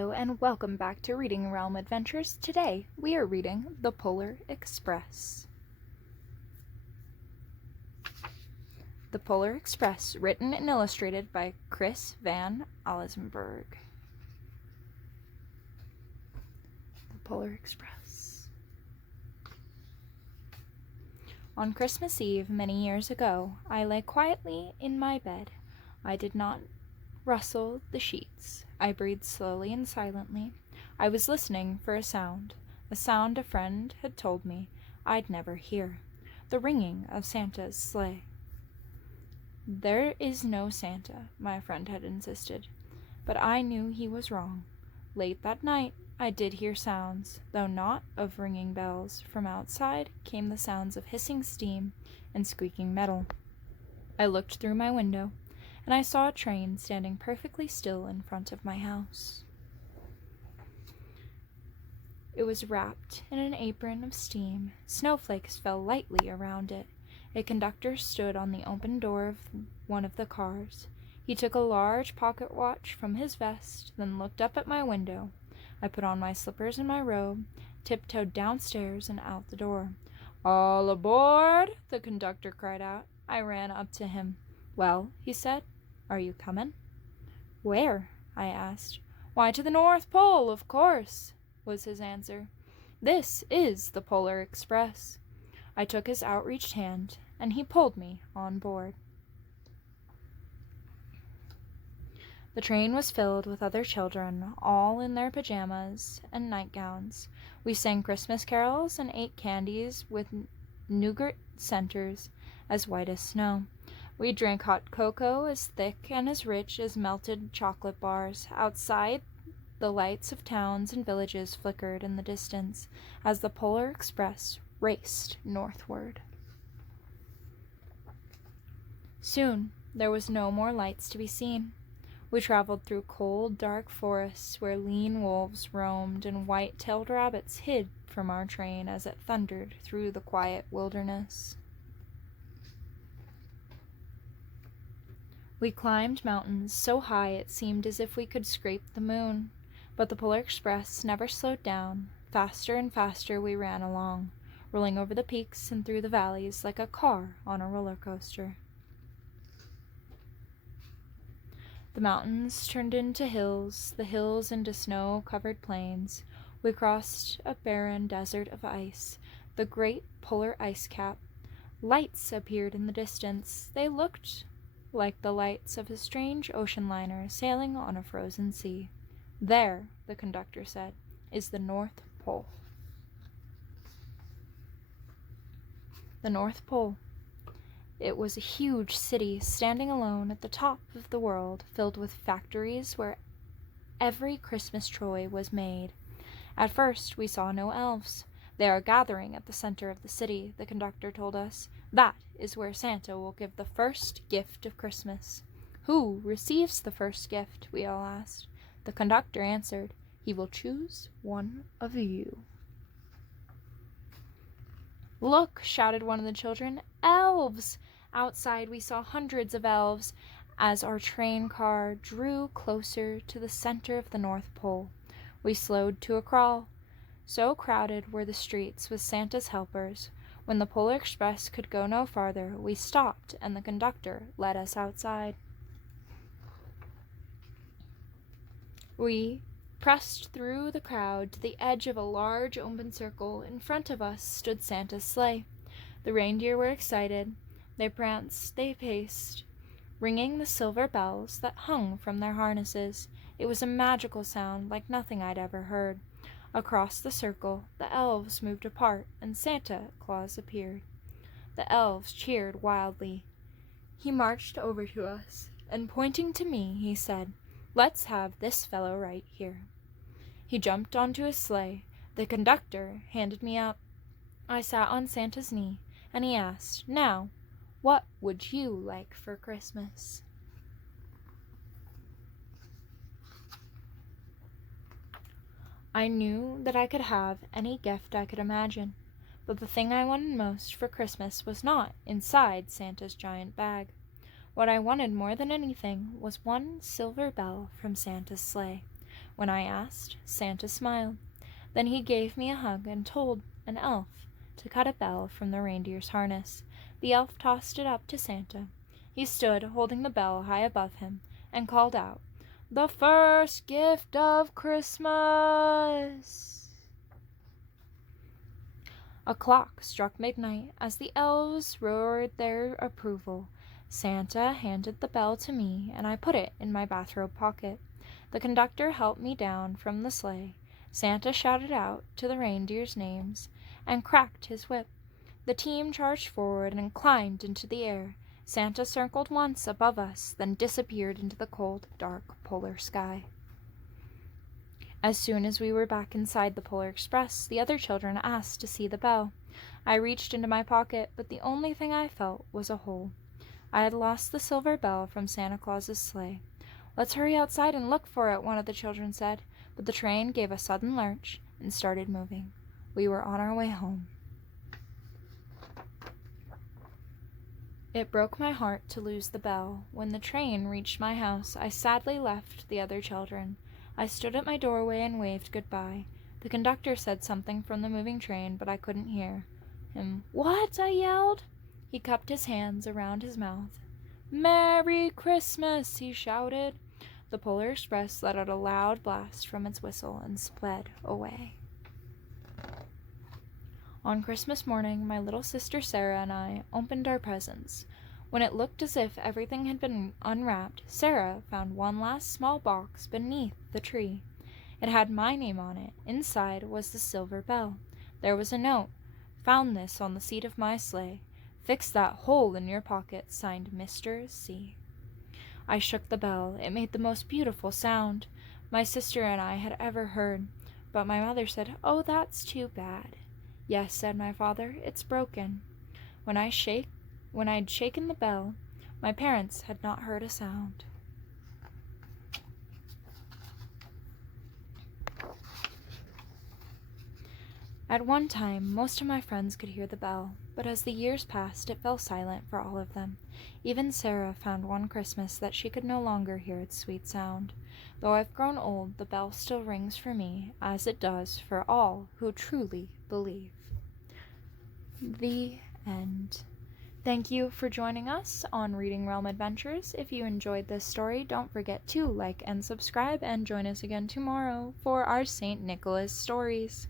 Hello and welcome back to Reading Realm Adventures. Today we are reading The Polar Express. The Polar Express, written and illustrated by Chris Van Allenberg. The Polar Express. On Christmas Eve, many years ago, I lay quietly in my bed. I did not rustle the sheets. I breathed slowly and silently. I was listening for a sound a friend had told me I'd never hear, the ringing of Santa's sleigh. There is no Santa, my friend had insisted, but I knew he was wrong. Late that night, I did hear sounds, though not of ringing bells. From outside came the sounds of hissing steam and squeaking metal. I looked through my window, and I saw a train standing perfectly still in front of my house. It was wrapped in an apron of steam. Snowflakes fell lightly around it. A conductor stood on the open door of one of the cars. He took a large pocket watch from his vest, then looked up at my window. I put on my slippers and my robe, tiptoed downstairs and out the door. "All aboard!" the conductor cried out. I ran up to him. "Well," he said, "are you coming?" "Where?" I asked. "Why, to the North Pole, of course," was his answer. "This is the Polar Express." I took his outreached hand, and he pulled me on board. The train was filled with other children, all in their pajamas and nightgowns. We sang Christmas carols and ate candies with nougat centers as white as snow. We drank hot cocoa as thick and as rich as melted chocolate bars. Outside, the lights of towns and villages flickered in the distance as the Polar Express raced northward. Soon, there was no more lights to be seen. We traveled through cold, dark forests where lean wolves roamed and white-tailed rabbits hid from our train as it thundered through the quiet wilderness. We climbed mountains so high it seemed as if we could scrape the moon, but the Polar Express never slowed down. Faster and faster we ran along, rolling over the peaks and through the valleys like a car on a roller coaster. The mountains turned into hills, the hills into snow-covered plains. We crossed a barren desert of ice, the great polar ice cap. Lights appeared in the distance. They looked like the lights of a strange ocean liner sailing on a frozen sea. "There," the conductor said, "is the North Pole." The North Pole. It was a huge city standing alone at the top of the world, filled with factories where every Christmas toy was made. At first, we saw no elves. "They are gathering at the center of the city," the conductor told us. "That is where Santa will give the first gift of Christmas." "Who receives the first gift?" we all asked. The conductor answered, "He will choose one of you." "Look!" shouted one of the children. "Elves!" Outside, we saw hundreds of elves as our train car drew closer to the center of the North Pole. We slowed to a crawl. So crowded were the streets with Santa's helpers. When the Polar Express could go no farther, we stopped, and the conductor led us outside. We pressed through the crowd to the edge of a large open circle. In front of us stood Santa's sleigh. The reindeer were excited. They pranced, they paced, ringing the silver bells that hung from their harnesses. It was a magical sound like nothing I'd ever heard. Across the circle, the elves moved apart, and Santa Claus appeared. The elves cheered wildly. He marched over to us, and pointing to me, he said, "Let's have this fellow right here." He jumped onto his sleigh. The conductor handed me up. I sat on Santa's knee, and he asked, "Now, what would you like for Christmas?" I knew that I could have any gift I could imagine, but the thing I wanted most for Christmas was not inside Santa's giant bag. What I wanted more than anything was one silver bell from Santa's sleigh. When I asked, Santa smiled. Then he gave me a hug and told an elf to cut a bell from the reindeer's harness. The elf tossed it up to Santa. He stood holding the bell high above him and called out, "The first gift of Christmas!" A clock struck midnight as the elves roared their approval. Santa handed the bell to me, and I put it in my bathrobe pocket. The conductor helped me down from the sleigh. Santa shouted out to the reindeers' names and cracked his whip. The team charged forward and climbed into the air. Santa circled once above us, then disappeared into the cold, dark polar sky. As soon as we were back inside the Polar Express, the other children asked to see the bell. I reached into my pocket, but the only thing I felt was a hole. I had lost the silver bell from Santa Claus's sleigh. "Let's hurry outside and look for it," one of the children said, but the train gave a sudden lurch and started moving. We were on our way home. It broke my heart to lose the bell. When the train reached my house, I sadly left the other children. I stood at my doorway and waved goodbye. The conductor said something from the moving train, but I couldn't hear him. "What?" I yelled. He cupped his hands around his mouth. "Merry Christmas!" he shouted. The Polar Express let out a loud blast from its whistle and sped away. On Christmas morning, my little sister Sarah and I opened our presents. When it looked as if everything had been unwrapped, Sarah found one last small box beneath the tree. It had my name on it. Inside was the silver bell. There was a note. "Found this on the seat of my sleigh. Fix that hole in your pocket. Signed, Mr. C." I shook the bell. It made the most beautiful sound my sister and I had ever heard. But my mother said, "Oh, that's too bad." "Yes," said my father, "it's broken." When I'd shaken the bell, my parents had not heard a sound. At one time, most of my friends could hear the bell, but as the years passed, it fell silent for all of them. Even Sarah found one Christmas that she could no longer hear its sweet sound. Though I've grown old, the bell still rings for me, as it does for all who truly believe. The end. Thank you for joining us on Reading Realm Adventures. If you enjoyed this story, don't forget to like and subscribe, and join us again tomorrow for our St. Nicholas stories.